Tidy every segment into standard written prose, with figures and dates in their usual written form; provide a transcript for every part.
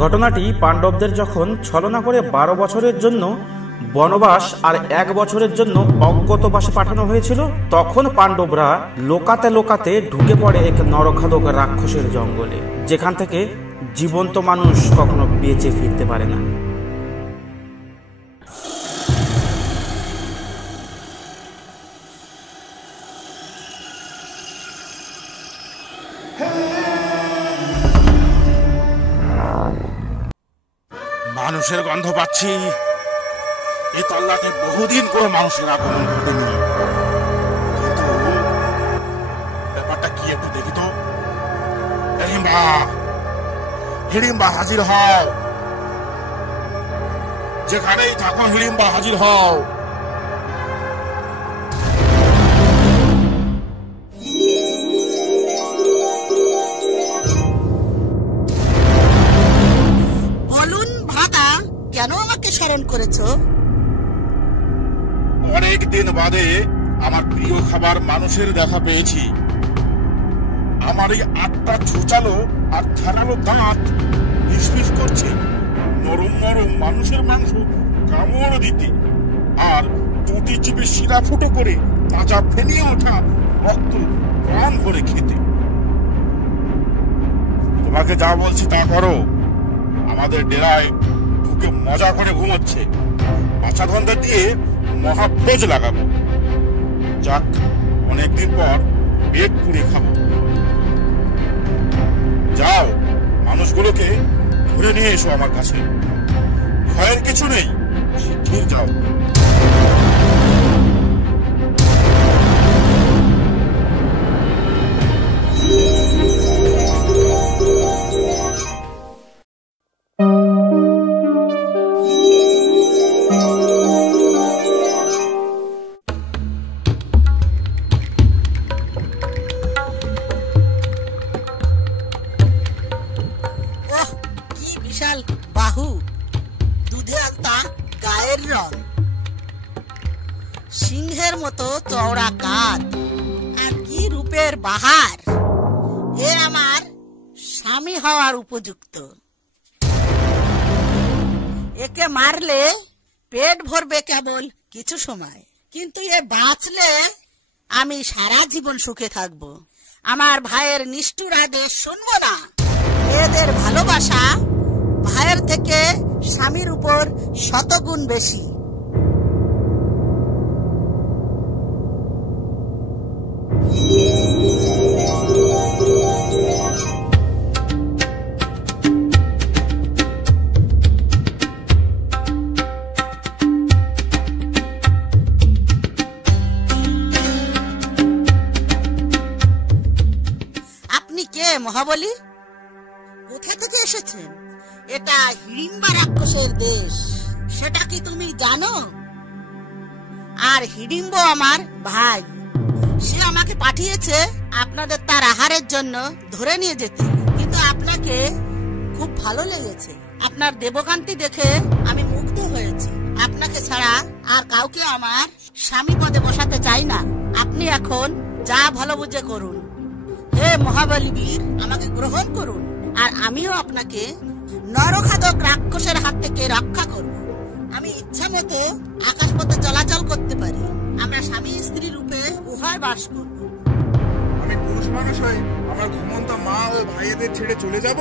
ঘটনাটি পাণ্ডবদের যখন ছলনা করে 12 বছরের জন্য বনবাস আর 1 বছরের জন্য অজ্ঞাতবাসে পাঠানো হয়েছিল, তখন পাণ্ডবরা লোকাতে লোকাতে ঢুকে পড়ে এক নরখাদক রাক্ষসের জঙ্গলে, যেখান থেকে জীবন্ত মানুষ কখনো বেঁচে ফিরতে পারে না। মানুষের গন্ধ পাচ্ছি। এই তল্লাতে বহুদিন কোনো মানুষের আগমন ঘটেনি, কিন্তু ব্যাপারটা কি একটু দেখি তো। হিড়িম্বা, হিড়িম্বা হাজির হও, যেখানেই থাকো হিড়িম্বা হাজির হও। কেন আমাকে স্মরণ করেছো? অনেক দিন বাদে আমার প্রিয় খাবার মানুষের দেখা পেয়েছি। আমার এই 8টা ছুচালো আর ধারালো দাঁত ফিসফিস করছে নরম নরম মানুষের মাংস কামড় দিতে, আর টুটি চিপে শিরা ফুটো করে তাজা ফেনিয়ে ওঠা রক্ত প্রাণ ভরে খেতে। তোমাকে যা বলছি তা করো। আমাদের ডেরায় মজা করে ঘুমোচ্ছে, বাচ্চা ধন্দা দিয়ে মহাভোজ লাগাবো। যাক, অনেকদিন পর পেট পুড়ে খাবো। যাও, মানুষগুলোকে ঘুরে নিয়ে এসো আমার কাছে। ভয়ের কিছু নেই, শিগগির যাও। বাহু, দুধে আলতা গায়ের রং, সিংহের মতো চওড়া কাঁধ, আর কি রূপের বাহার! এ আমার স্বামী হওয়ার উপযুক্ত। একে মারলে পেট ভরবে কেবল কিছু সময়, কিন্তু এ বাঁচলে আমি সারা জীবন সুখে থাকবো। আমার ভাইয়ের নিষ্ঠুর আদেশ শুনবো না। মেয়েদের ভালোবাসা ভাইয়ের থেকে স্বামীর উপর শতগুণ বেশি। আপনি কে মহাবলী? কোথা থেকে এসেছেন? এটা হিড়িম্বা রাক্ষসের দেশ, সেটা কি তুমি জানো? আর হিড়িম্ব আমার ভাই, সে আমাকে পাঠিয়েছে আপনাদের তার আহারের জন্য ধরে নিয়ে যেতে। কিন্তু আপনাকে খুব ভালো লেগেছে, আপনার দেবকান্তি দেখে আমি মুগ্ধ হয়েছি। আপনাকে ছাড়া আর কাউকে আমার স্বামী পদে বসাতে চাই না। আপনি এখন যা ভালো বুঝে করুন। হে মহাবলী বীর, আমাকে গ্রহণ করুন, আর আমিও আপনাকে নরখাদক রাক্ষসের হাত থেকে রক্ষা করব। আমি ইচ্ছা মতো আকাশপথে চলাচল করতে পারি। আমরা স্বামী স্ত্রী রূপে উভয় বাস করব। আমি পুরুষ মানুষ হয়ে আমার ঘুমন্ত মা ও ভাইদের ছেড়ে চলে যাব?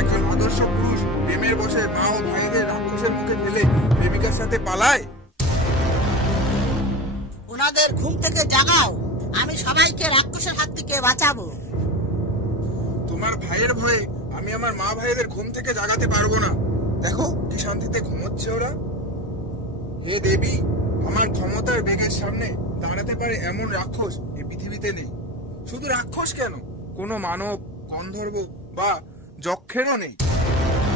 একজন আদর্শ পুরুষ প্রেমের বশে মা ও ভাইদের রাক্ষসের মুখে ফেলে প্রেমিকার সাথে পালায়? ওনাদের ঘুম থেকে জাগাও, আমি সবাইকে রাক্ষসের হাত থেকে বাঁচাবো। তোমার ভাইয়ের ভয়ে আমি আমার মা ভাইদের ঘুম থেকে জাগাতে পারবো না। দেখো কি শান্তিতে ঘুমোচ্ছে ওরা। হে দেবী, আমার ক্ষমতার বেগের সামনে দাঁড়াতে পারে এমন রাক্ষস এই পৃথিবীতে নেই। শুধু রাক্ষস কেন, কোনো মানব, গন্ধর্ব বা যক্ষেরও নেই।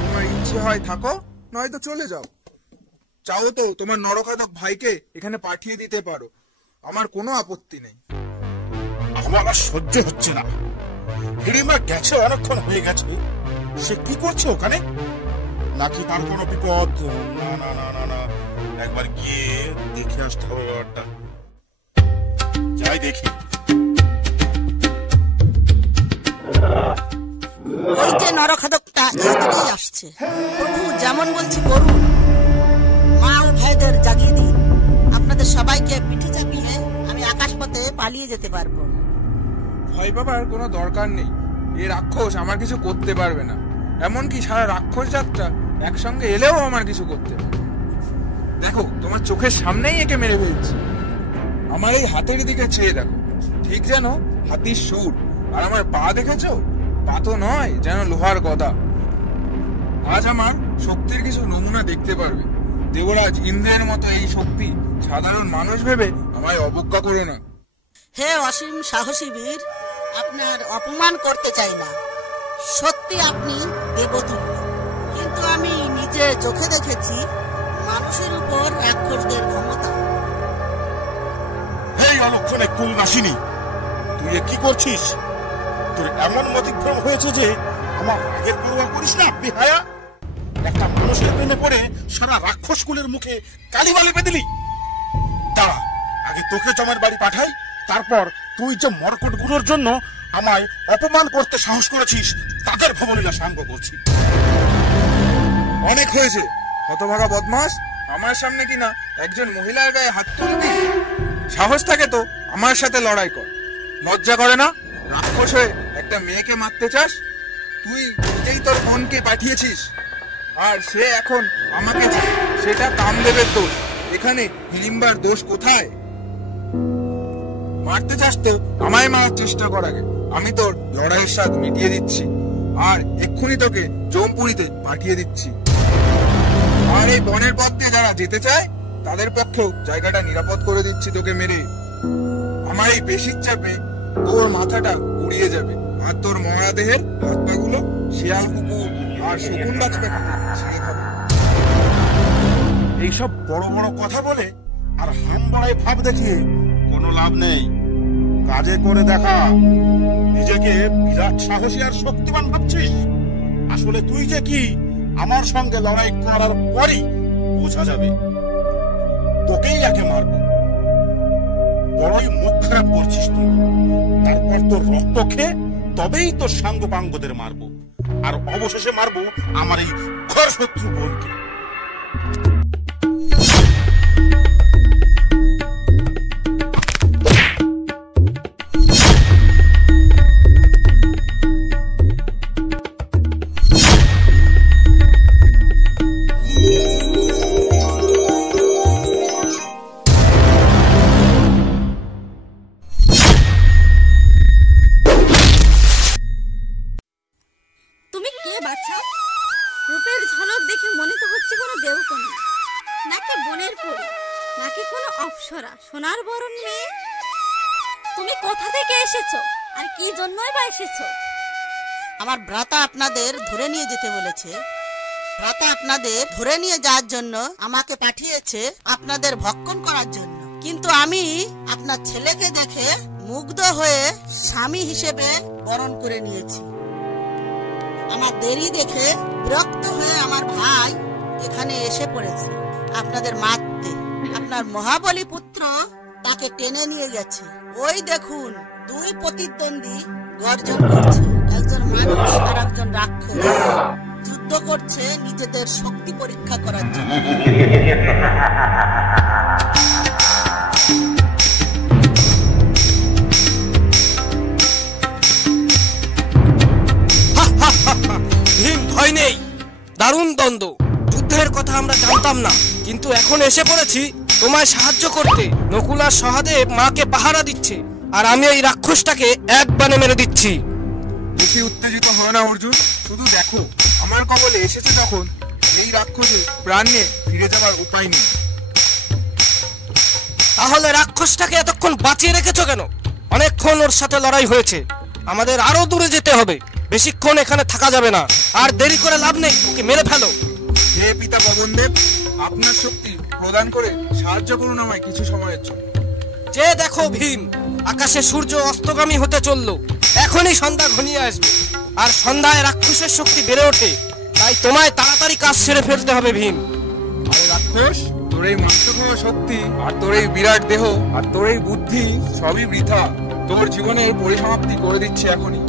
তোমার ইচ্ছে হয় থাকো, নয়তো চলে যাও। চাও তো তোমার নরখাদক ভাইকে এখানে পাঠিয়ে দিতে পারো, আমার কোনো আপত্তি নেই। আমার আর সহ্য হচ্ছে না। হিড়িম্বা গেছে, অনেকক্ষণ হয়ে গেছে। সে কি করছে ওখানে? নাকি তার কোনো বিপদ? না না না না না, একবার গিয়ে দেখে আসতে হবে ব্যাপারটা। যাই দেখি। ওই যে নরখাদকটা এদিকেই আসছে। প্রভু যেমন বলছি করুন, মাল ভাইদের জাগিয়ে দিন। আপনাদের সবাইকে পিঠে চাপিয়ে আমি আকাশপথে পালিয়ে যেতে পারবো। ভয় পাবার কোনো দরকার নেই। এই রাক্ষস আমার কিছু করতে পারবে না। এমনকি সারা রাক্ষস যাত্রা একসঙ্গে এলেও আমার কিছু করতে পারবে। দেখো, তোমার চোখের সামনেই একে মেরে ফেলছি। আমার এই হাতের দিকে চেয়ে দেখো, ঠিক যেন হাতির সুর। আর আমার পা দেখেছো? পা তো নয়, যেন লোহার গদা। আজ আমার শক্তির কিছু নমুনা দেখতে পারবে। দেবরাজ ইন্দ্রের মতো এই শক্তি সাধারণ মানুষ ভেবে আমায় অবজ্ঞা করো না। হে অসীম সাহসী বীর, আপনার অপমান করতে চাই না। সত্যি আপনি দেবতুল্য, কিন্তু আমি নিজে চোখে দেখেছি মানুষের উপর রাক্ষসদের ক্ষমতা। এই অলক্ষণে কুল নাসিনী, তুই কি করছিস? তোর এমন মতিভ্রম হয়েছে যে আমার আগের পরোয়া করিস না বিহায়া? একটা মানুষের প্রেমে পড়ে সারা রাক্ষস কুলের মুখে কালিমা লেপে দিলি। দাঁড়া, আগে তোকে জমের বাড়ি পাঠাই, তারপর তুই যে মরকটগুলোর জন্য আমায় অপমান করতে সাহস করেছিস তাদের ভবলীলা সাঙ্গ করছি। অনেক হয়েছে হতভাগা বদমাস। আমার সামনে কিনা একজন মহিলার গায়ে হাত তুলবি? সাহস থাকে তো আমার সাথে লড়াই কর। লজ্জা করে না? রাক্ষস হয়ে একটা মেয়েকে মারতে চাস? তুই নিজেই তোর বোনকে পাঠিয়েছিস, আর সে এখন আমাকে চায়। সেটা কামদেবের দোষ। এখানে হিড়িম্বার দোষ কোথায়? মারতে চাস তো আমায় মারার চেষ্টা কর আগে। আমি তোর লড়াইয়ের স্বাদ মিটিয়ে দিচ্ছি, আর এক্ষুনি তোকে জমপুরিতে পাঠিয়ে দিচ্ছি। আর এই বনের পথ দিয়ে যারা যেতে চায় তাদের পক্ষেও জায়গাটা নিরাপদ করে দিচ্ছি তোকে মেরে। আমার এই বেশির চাপে তোর মাথাটা উড়িয়ে যাবে, আর তোর মরা দেহের হাত পাগুলো শিয়াল, কুকুর আর শকুন বাঁচবে ছিঁড়ে খাবে। এইসব বড় বড় কথা বলে আর হাম বড়াই ভাব দেখিয়ে কোনো লাভ নেই। কাজে করে দেখা। নিজেকে বিরাট সাহসী আর শক্তিমান ভাবছিস, আসলে তুই যে কি আমার সঙ্গে লড়াই করার পরই বোঝা যাবে। তোকেই একে মারবো। বড়ই মুখ খারাপ করছিস তুই। তারপর তোর রক্ত খেয়ে তবেই তোর সাঙ্গ পাঙ্গদের মারবো, আর অবশেষে মারবো আমার এই ঘর শত্রু বোনকে। রূপের ঝলক দেখে মনে তো হচ্ছে কোনো দেবকন্যা, নাকি বনের পরী, নাকি কোনো অপ্সরা, সোনার বরণ মেয়ে। তুমি কোথা থেকে এসেছো, আর কি জন্যই বা এসেছো? আমার ভ্রাতা আপনাদের ধরে নিয়ে যেতে বলেছে। ভ্রাতা আপনাদের ধরে নিয়ে যাওয়ার জন্য আমাকে পাঠিয়েছে, আপনাদের ভক্ষণ করার জন্য। কিন্তু আমি আপনার ছেলেকে দেখে মুগ্ধ হয়ে স্বামী হিসেবে বরণ করে নিয়েছি। আমার দেরি দেখে বিরক্ত হয়ে আমার ভাই এখানে এসে পড়েছে আপনাদের মারতে। আপনার মহাবলী পুত্র তাকে টেনে নিয়ে গেছে। ওই দেখুন, দুই প্রতিদ্বন্দ্বী গর্জন করছে, একজন মানুষ আর একজন রাক্ষস। যুদ্ধ করছে নিজেদের শক্তি পরীক্ষা করার জন্য। ভীম, ভয় নেই। দারুণ দ্বন্দ্ব। যুদ্ধের কথা আমরা জানতাম না, কিন্তু এখন এসে পড়েছি তোমায় সাহায্য করতে। নকুল আর সহদেব মাকে পাহারা দিচ্ছে, আর আমি এই রাক্ষসটাকে এক বানে মেরে দিচ্ছি। বেশি উত্তেজিত হয় না অর্জুন, শুধু দেখো আমার কবলে এসেছে যখন, এই রাক্ষসে প্রাণ নিয়ে ফিরে যাওয়ার উপায় নেই। তাহলে রাক্ষসটাকে এতক্ষণ বাঁচিয়ে রেখেছো কেন? অনেকক্ষণ ওর সাথে লড়াই হয়েছে, আমাদের আরো দূরে যেতে হবে। বেশিক্ষণ এখানে থাকা যাবে না, আর দেরি করে লাভ নেই, ওকে মেরে ফেলো। হে পিতা পবনদেব, আপনার শক্তি প্রদান করে সাহায্য করুন আমায় কিছু সময়ের জন্য। যে দেখো ভীম, আকাশে সূর্য অস্তগামী হতে চললো। এখনই সন্ধ্যা ঘনিয়ে আসবে, আর সন্ধ্যায় রাক্ষসের শক্তি বেড়ে ওঠে। তাই তোমায় তাড়াতাড়ি কাজ সেরে ফেলতে হবে ভীম। আরে রাক্ষস, তোর এই মাংস খাওয়া শক্তি, আর তোর এই বিরাট দেহ, আর তোর এই বুদ্ধি সবই বৃথা। তোর জীবনের পরিসমাপ্তি করে দিচ্ছি এখনই।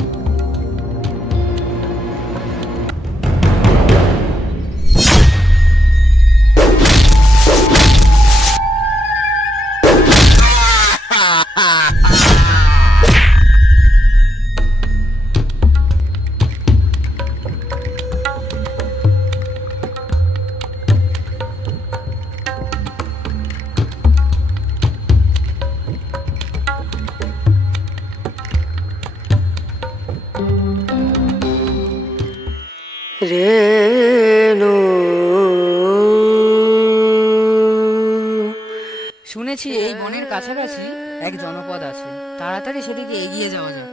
শুনেছি এই বনের কাছাকাছি এক জনপদ আছে, তাড়াতাড়ি সেদিকে এগিয়ে যাওয়া যাক,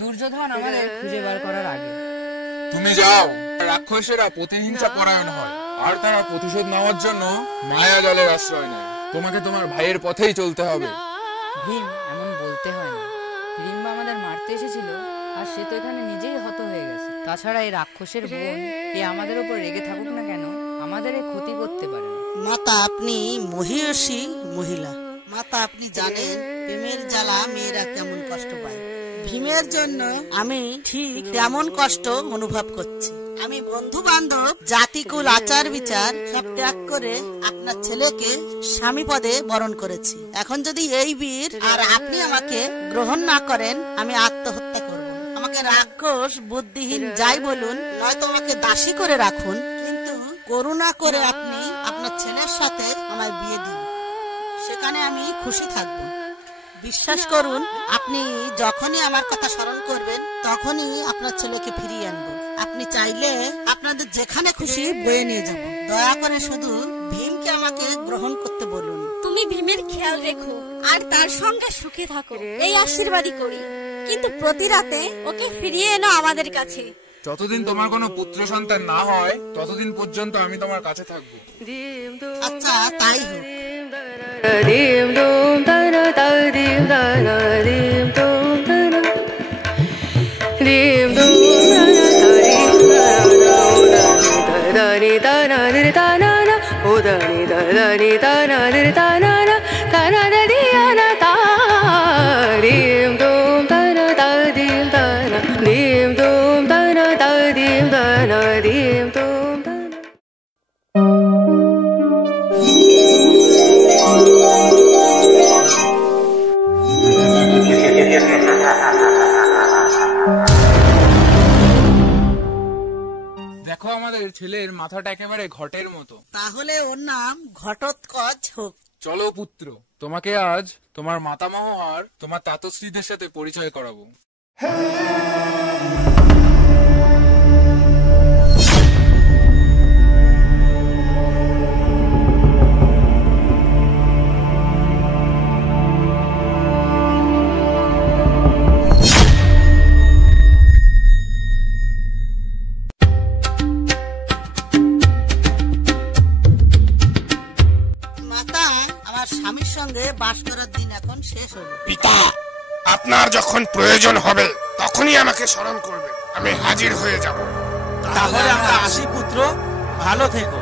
দুর্যোধন আমাদের খুঁজে বার করার আগে। তুমি যাও। রাক্ষসেরা প্রতিহিংসা পরায়ণ হয়, আর তারা প্রতিশোধ নেওয়ার জন্য মায়া জলের আশ্রয় নেয়। তোমাকে তোমার ভাইয়ের পথেই চলতে হবে। ভীম, এমন বলতে হয় না। হিড়িম্বা আমাদের মারতে এসেছিল, আর সে তো এখানে নিজেই হত হয়ে গেছে। তাছাড়া এই রাক্ষসের বোন, এ আমাদের উপর রেগে থাকুক না কেন, আমাদের এ ক্ষতি করতে পারে না। মাতা, আপনি মহিষী মহিলা। মাতা, আপনি জানেন প্রেমের জ্বালা মেয়েরা কেমন কষ্ট পায়। ভীমের জন্য আমি ঠিক তেমন কষ্ট অনুভব করছি। আমি বন্ধু বান্ধব, জাতিকুল, আচার বিচার সব ত্যাগ করে আপনার ছেলেকে স্বামী পদে বরণ করেছি। এখন যদি এই বীর আর আপনি আমাকে গ্রহণ না করেন, আমি আত্মহত্যা করব। আমাকে রাক্ষস, বুদ্ধিহীন যাই বলুন, নয়তো আমাকে দাসী করে রাখুন, কিন্তু করুণা করে আপনি আপনার ছেলের সাথে আমার বিয়ে দিন। সেখানে আমি খুশি থাকব। বিশ্বাস করুন, আপনি যখনই আমার কথা স্মরণ করবেন, তখনই আপনার ছেলেকে ফিরিয়ে আনবো। আপনি চাইলে আপনাদের যেখানে খুশি বয়ে নিয়ে যাব। দয়া করে শুধু ভীমকে আমাকে গ্রহণ করতে বলুন। তুমি ভীমের খেয়াল রেখো আর তার সঙ্গে সুখে থাকো, এই আশীর্বাদই করি। কিন্তু প্রতি রাতে ওকে ফিরিয়ে এনো আমাদের কাছে। যতদিন তোমার কোনো পুত্র সন্তান না হয়, ততদিন পর্যন্ত আমি তোমার কাছে থাকবো। আচ্ছা, তাই হোক। দেখো, আমাদের ছেলের মাথাটা একেবারে ঘটের মতো। তাহলে ওর নাম ঘটোৎকচ হোক। চলো পুত্র, তোমাকে আজ তোমার মাতামহ আর তোমার তাতশ্রীদের সাথে পরিচয় করাবো। মাতা, আমার স্বামীর সঙ্গে বাস করার দিন এখন শেষ হলো। পিতা, আপনার যখন প্রয়োজন হবে তখনই আমাকে স্মরণ করবেন, আমি হাজির হয়ে যাব। তাহলে আমরা আসি পুত্র, ভালো থেকো।